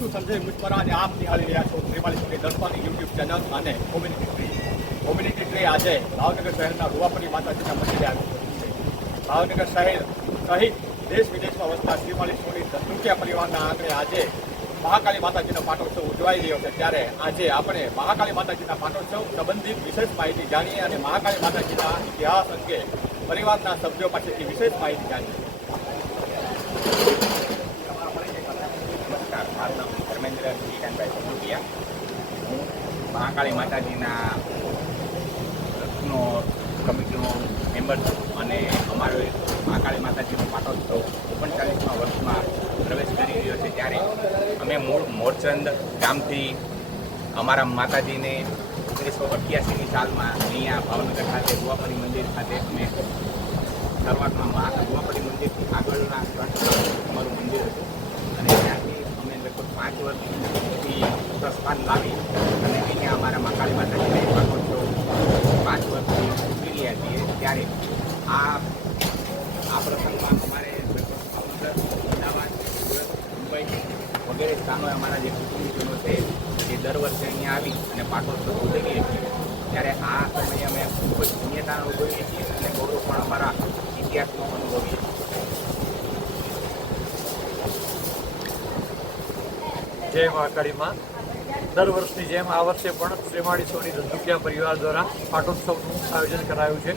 છું સંજય મુજપરા અને આપ નિહાળી રહ્યા છો ત્રિમાળી દર્શનની યુટ્યુબ ચેનલ અને કોમ્યુનિટી ટ્રી આજે ભાવનગર શહેરના રૂવાપરી માતાજીના મંદિરે આવી છે। ભાવનગર શહેર સહિત દેશ વિદેશમાં વસતા ત્રિમાળી સોની ધંધુકિયા પરિવારના આંગણે આજે મહાકાળી માતાજીનો પાટોત્સવ ઉજવાઈ રહ્યો છે। ત્યારે આજે આપણે મહાકાળી માતાજીના પાટોત્સવ સંબંધિત વિશેષ માહિતી જાણીએ અને મહાકાળી માતાજીના ઇતિહાસ અંગે પરિવારના સભ્યો પાસેથી વિશેષ માહિતી જાણીએ। મારું નામ ધર્મેન્દ્ર શ્રીકાંતભાઈ ધંધુકિયા। હું મહાકાળી માતાજીના ટ્રસ્ટનો કમિટીનો મેમ્બર છું અને અમારો મહાકાળી માતાજીનો પાટોત્સવ 39મા વર્ષમાં પ્રવેશ કરી રહ્યો છે। ત્યારે અમે મૂળ મોરચંદ ગામથી અમારા માતાજીને 1988ની સાલમાં અહીંયા ભાવનગર ખાતે રૂવાપરી મંદિર ખાતે અમે શરૂઆતમાં રૂવાપરી મંદિરથી આગળના અમારું મંદિર હતું અને ત્યાંથી અમે લગભગ 5 વર્ષથી પ્રસ્થાન લાવી અને અહીંયા અમારા મહાકાળી માતાજીને પાટોત્સવ 5 વર્ષથી ઉજવી રહ્યા છીએ। ત્યારે આ પ્રસંગમાં અમારે ભાવનગર, અમદાવાદ, સુરત, મુંબઈ વગેરે સ્થાનોએ અમારા જે કુટુંબીજનો છે એ દર વર્ષે અહીંયા આવી અને પાટોત્સવ ઉજવીએ છીએ। ત્યારે આ સમયે અમે ખૂબ જ ધન્યતા અનુભવીએ છીએ અને ગૌરવ પણ અમારા ઇતિહાસનો અનુભવીએ છીએ। જય મહાકાળી માં। દર વર્ષની જેમ આ વર્ષે પણ ત્રિમાળી સોની ધંધુકિયા પરિવાર દ્વારા પાટોત્સવનું આયોજન કરાયું છે,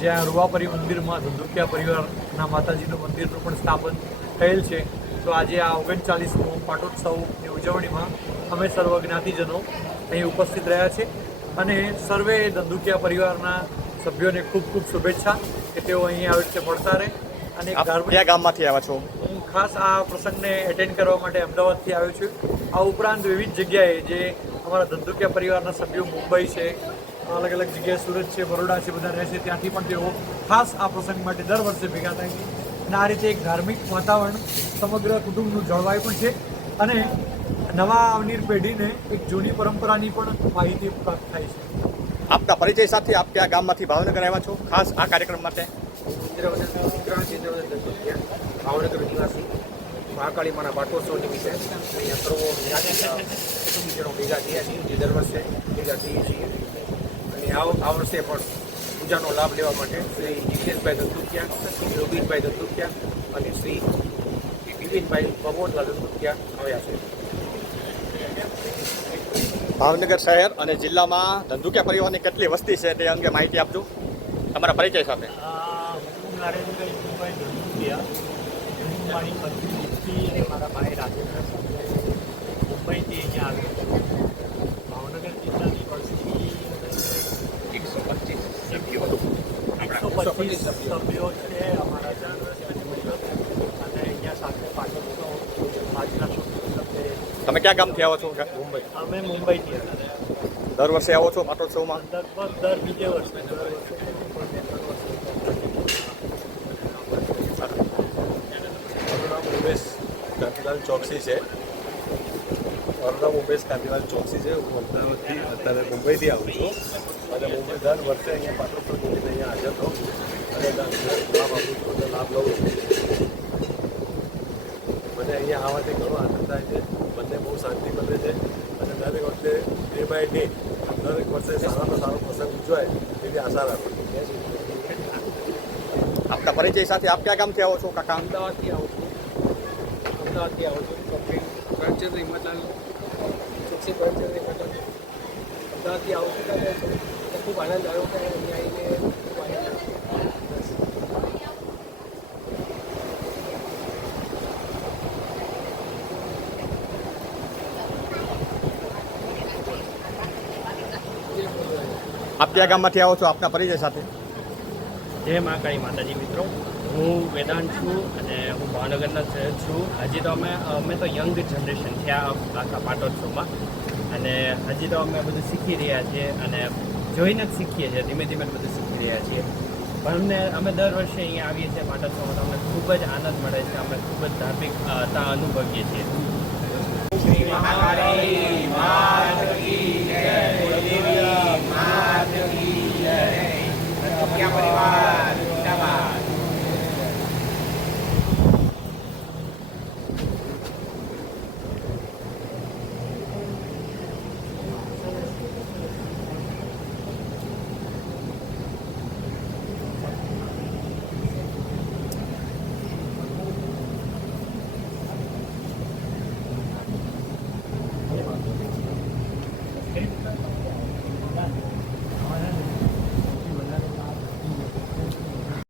જ્યાં રૂવાપરી મંદિરમાં ધંધુકિયા પરિવારના માતાજીનું મંદિરનું પણ સ્થાપન થયેલ છે। તો આજે આ 39મો પાટોત્સવની ઉજવણીમાં અમે સર્વ જ્ઞાતિજનો અહીં ઉપસ્થિત રહ્યા છે અને સર્વે ધંધુકિયા પરિવારના સભ્યોને ખૂબ ખૂબ શુભેચ્છા કે તેઓ અહીં આવી રીતે મળતા રહે। અને કયા ગામમાંથી આવ્યા છો? હું ખાસ આ પ્રસંગને એટેન્ડ કરવા માટે અમદાવાદથી આવ્યો છું। આ ઉપરાંત વિવિધ જગ્યાએ જે અમારા ધંધુકિયા પરિવારના સભ્યો મુંબઈ છે, અલગ અલગ જગ્યાએ સુરત છે, બરોડા છે, બધા રહે છે, ત્યાંથી પણ તેઓ ખાસ આ પ્રસંગ માટે દર વર્ષે ભેગા થાય છે અને આ રીતે એક ધાર્મિક વાતાવરણ સમગ્ર કુટુંબનું જળવાય પણ છે અને નવા આવનાર પેઢીને એક જૂની પરંપરાની પણ માહિતી પ્રાપ્ત થાય છે। આપના પરિચય સાથે આપ કયા ગામમાંથી ભાવનગર આવ્યા છો ખાસ આ કાર્યક્રમ માટે? ભાવનગર નિવાસી મહાકાળી માના પાટોત્સવ નિમિત્તે અહીંયા સર્વો કુટુંબીજનો ભેગા થયા છીએ, જે દર વર્ષે ભેગા થઈએ છીએ અને આ વર્ષે પણ પૂજાનો લાભ લેવા માટે શ્રી જિગ્નેશભાઈ ધંધુકિયા, શ્રી યોગીશભાઈ ધંધુકિયા અને શ્રી વિપિનભાઈ ભગવતલાલ ધંધુકિયા આવ્યા છે। ભાવનગર શહેર અને જિલ્લામાં ધંધુકિયા પરિવારની કેટલી વસ્તી છે તે અંગે માહિતી આપજો તમારા પરિચય સાથે। હું નરેન્દ્ર ઈશુભાઈ ધંધુકિયા, હું મારી પત્ની અને મારા ભાઈ રાજેન્દ્ર મુંબઈથી અહીંયા આવ્યો છું। ભાવનગર જિલ્લાની વસ્તી 125 સભ્યો છે અમારા અને અહીંયા સાથે પાટોત્સવ આજના તમે કયા ગામથી આવો છો? મુંબઈ। અમે મુંબઈથી હતા। દર વર્ષે આવો છો પાટોત્સવમાં? લગભગ દર બીજે વર્ષે ઉમેશ કાંતિલાલ ચોકસી છે। મારું નામ ઉમેશ કાંતિલાલ ચોકસી છે। હું અમદાવાદથી અત્યારે મુંબઈથી આવું છું અને મુંબઈ દર વર્ષે અહીંયા પાટોત્સવ નિમિત્તે અહીંયા હાજર થઉં અને લાભ આપું છું અને લાભ લઉં છું। મને અહીંયા આવવાથી ઘણો આનંદ થાય છે, મને બહુ શાંતિ મળે છે અને દરેક વખતે ડે બાય ડે દરેક વર્ષે સારામાં સારો પ્રસંગ ઉજવાય એવી આશા રાખું છું। આપના પરિચય સાથે આપ કયા ગામથી આવો છો કાકા? અમદાવાદથી આવું છું કરમચંદ હિંમતલાલ ચોકસી, કરમચંદ હિંમતલાલ અમદાવાદથી આવું છું અને ખૂબ આનંદ આવ્યો કે અહીંયા આવીને ખૂબ આનંદ આવ્યો। આપ કયા ગામમાંથી આવો છો આપના પરિચય સાથે? જય મહાકાળી માતાજી મિત્રો, હું વેદાંત છું અને હું ભાવનગરના શહેર છું। હજી તો અમે તો યંગ જનરેશન છે આખા પાટોત્સવમાં અને હજી તો અમે બધું શીખી રહ્યા છીએ અને જોઈને જ શીખીએ છીએ, ધીમે ધીમે બધું શીખી રહ્યા છીએ। પણ અમે દર વર્ષે અહીંયા આવીએ છીએ પાટોત્સવમાં તો અમને ખૂબ જ આનંદ મળે છે, અમે ખૂબ જ ધાર્મિકતા અનુભવીએ છીએ। શ્રી મહાકાળી માત કી જય, કુળદેવી માત કી જય, ધંધુકિયા પરિવાર જિંદાબાદ। કરી